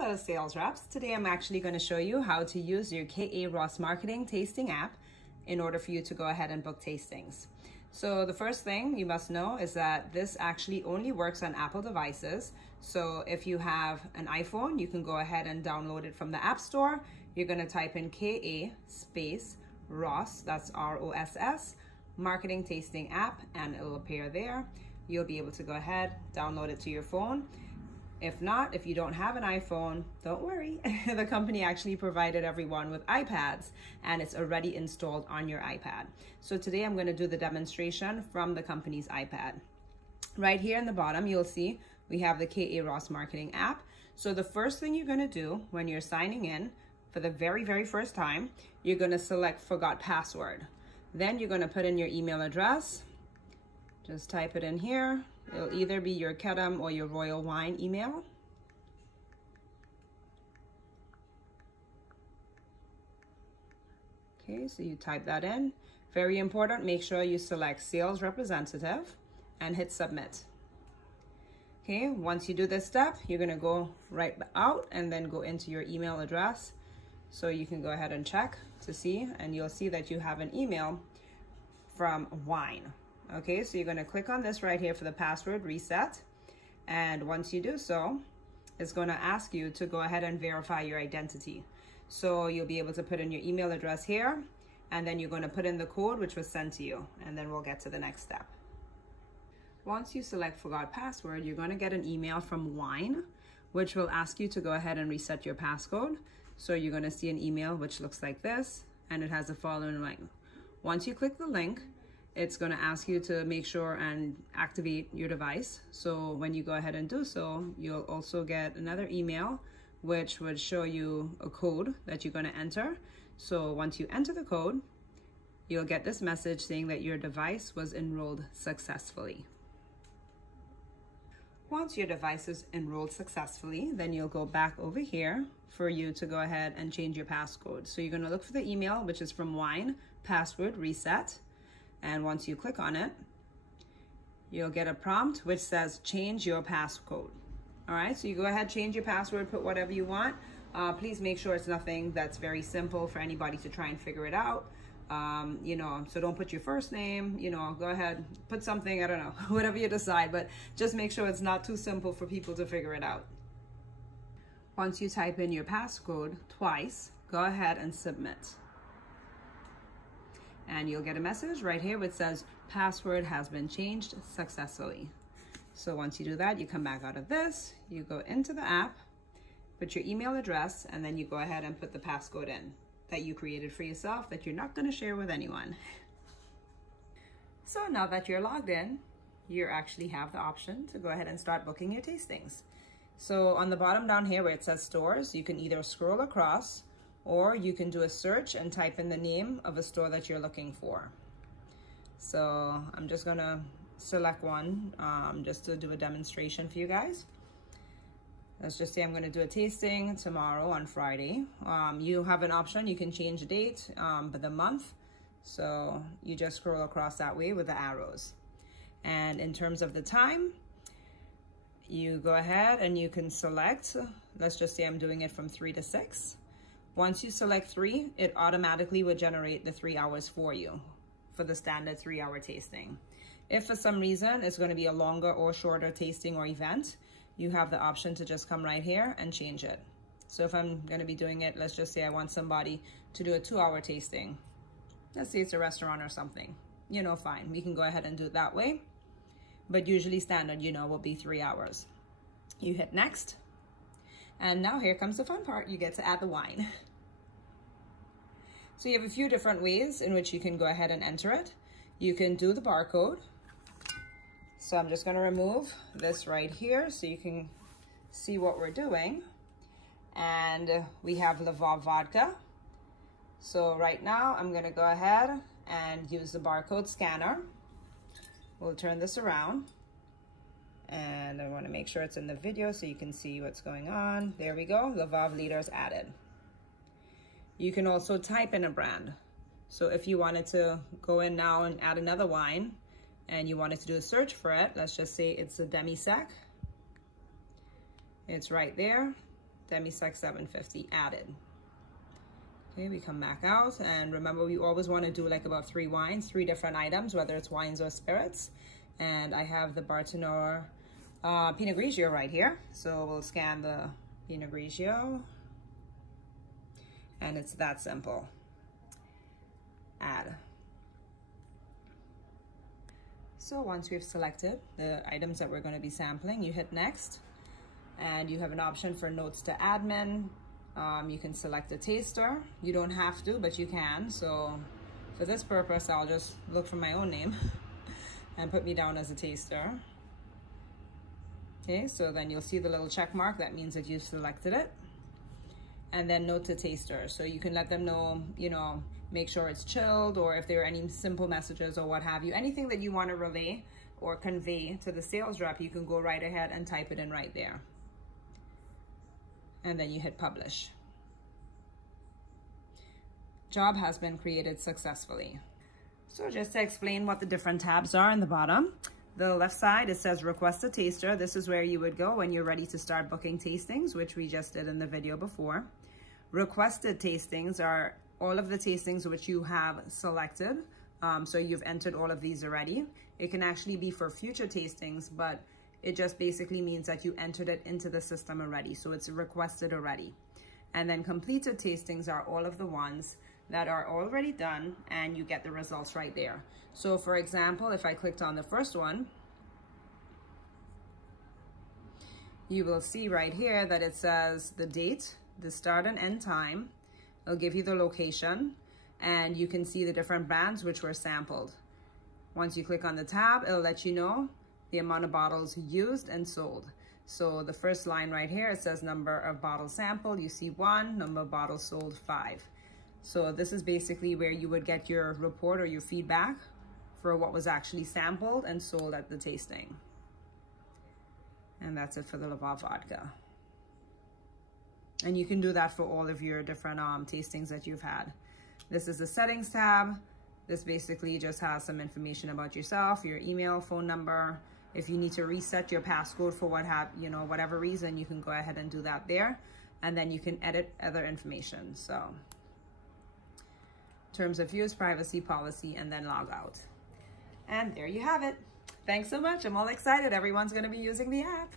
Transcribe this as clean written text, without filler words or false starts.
Hello sales reps. Today I'm actually going to show you how to use your KA Ross Marketing Tasting app in order for you to go ahead and book tastings. So the first thing you must know is that this actually only works on Apple devices. So if you have an iPhone, you can go ahead and download it from the App Store. You're going to type in KA space Ross, that's ROSS, Marketing Tasting app, and it'll appear there. You'll be able to go ahead, download it to your phone. If not, if you don't have an iPhone, don't worry. The company actually provided everyone with iPads and it's already installed on your iPad. So today I'm going to do the demonstration from the company's iPad. Right here in the bottom, you'll see we have the KA Ross Marketing app. So the first thing you're going to do when you're signing in for the very first time, you're going to select Forgot Password. Then you're going to put in your email address. Just type it in here. It'll either be your Kedem or your Royal Wine email. Okay, so you type that in. Very important, make sure you select Sales Representative and hit Submit. Okay, once you do this step, you're gonna go right out and then go into your email address. So you can go ahead and check to see, and you'll see that you have an email from Wine. Okay, so you're going to click on this right here for the password reset. And once you do so, it's going to ask you to go ahead and verify your identity. So you'll be able to put in your email address here, and then you're going to put in the code which was sent to you, and then we'll get to the next step. Once you select Forgot Password, you're going to get an email from Wine, which will ask you to go ahead and reset your passcode. So you're going to see an email which looks like this, and it has the following link. Once you click the link, it's going to ask you to make sure and activate your device. So when you go ahead and do so, you'll also get another email which would show you a code that you're going to enter. So once you enter the code, you'll get this message saying that your device was enrolled successfully. Once your device is enrolled successfully, then you'll go back over here for you to go ahead and change your passcode. So you're going to look for the email, which is from Wine, password reset. And once you click on it, you'll get a prompt which says change your passcode. All right, so you go ahead, change your password, put whatever you want. Please make sure it's nothing that's very simple for anybody to try and figure it out. So don't put your first name, go ahead, put something, I don't know, whatever you decide, but just make sure it's not too simple for people to figure it out. Once you type in your passcode twice, go ahead and submit. And you'll get a message right here which says password has been changed successfully. So once you do that, you come back out of this, you go into the app, put your email address, and then you go ahead and put the passcode in that you created for yourself that you're not going to share with anyone. So now that you're logged in, you actually have the option to go ahead and start booking your tastings. So on the bottom down here where it says stores, you can either scroll across or you can do a search and type in the name of a store that you're looking for. So I'm just gonna select one just to do a demonstration for you guys. Let's just say I'm gonna do a tasting tomorrow on Friday. You have an option, you can change the date, but the month. So you just scroll across that way with the arrows. And in terms of the time, you go ahead and you can select, let's just say I'm doing it from 3 to 6. Once you select 3, it automatically will generate the 3 hours for you for the standard 3-hour tasting. If for some reason it's going to be a longer or shorter tasting or event, you have the option to just come right here and change it. So if I'm going to be doing it, let's just say I want somebody to do a 2-hour tasting. Let's say it's a restaurant or something. Fine, we can go ahead and do it that way. But usually standard, will be 3 hours. You hit next. And now here comes the fun part. You get to add the wine. So you have a few different ways in which you can go ahead and enter it. You can do the barcode. So I'm just going to remove this right here so you can see what we're doing. And we have Lvov vodka. So right now I'm going to go ahead and use the barcode scanner. We'll turn this around. And I want to make sure it's in the video so you can see what's going on. There we go, Lvov liters added. You can also type in a brand. So if you wanted to go in now and add another wine and you wanted to do a search for it, let's just say it's a demi-sec. It's right there. Demisec 750 added. Okay, we come back out, and remember we always want to do like about 3 wines, 3 different items, whether it's wines or spirits. And I have the Bar Tenor Pinot Grigio right here. So we'll scan the Pinot Grigio, and it's that simple. Add. So once we've selected the items that we're going to be sampling, you hit next, and you have an option for notes to admin. You can select a taster. You don't have to, but you can. So for this purpose, I'll just look for my own name and put me down as a taster. Okay, so then you'll see the little check mark. That means that you've selected it. And then note to taster. So you can let them know, you know, make sure it's chilled, or if there are any simple messages or what have you, anything that you want to relay or convey to the sales rep, you can go right ahead and type it in right there. And then you hit publish. Job has been created successfully. So just to explain what the different tabs are in the bottom, the left side, it says request a taster. This is where you would go when you're ready to start booking tastings, which we just did in the video before. Requested tastings are all of the tastings which you have selected. So you've entered all of these already. It can actually be for future tastings, but it just basically means that you entered it into the system already. So it's requested already. And then completed tastings are all of the ones that are already done, and you get the results right there. So for example, if I clicked on the first one, you will see right here that it says the date, the start and end time. It'll give you the location, and you can see the different brands which were sampled. Once you click on the tab, it'll let you know the amount of bottles used and sold. So the first line right here, it says number of bottles sampled. You see 1, number of bottles sold 5. So this is basically where you would get your report or your feedback for what was actually sampled and sold at the tasting. And that's it for the Lvov vodka. And you can do that for all of your different tastings that you've had. This is the settings tab. This basically just has some information about yourself, your email, phone number. If you need to reset your passcode for whatever reason, you can go ahead and do that there. And then you can edit other information. So terms of use, privacy policy, and then log out. And there you have it. Thanks so much. I'm all excited. Everyone's going to be using the app.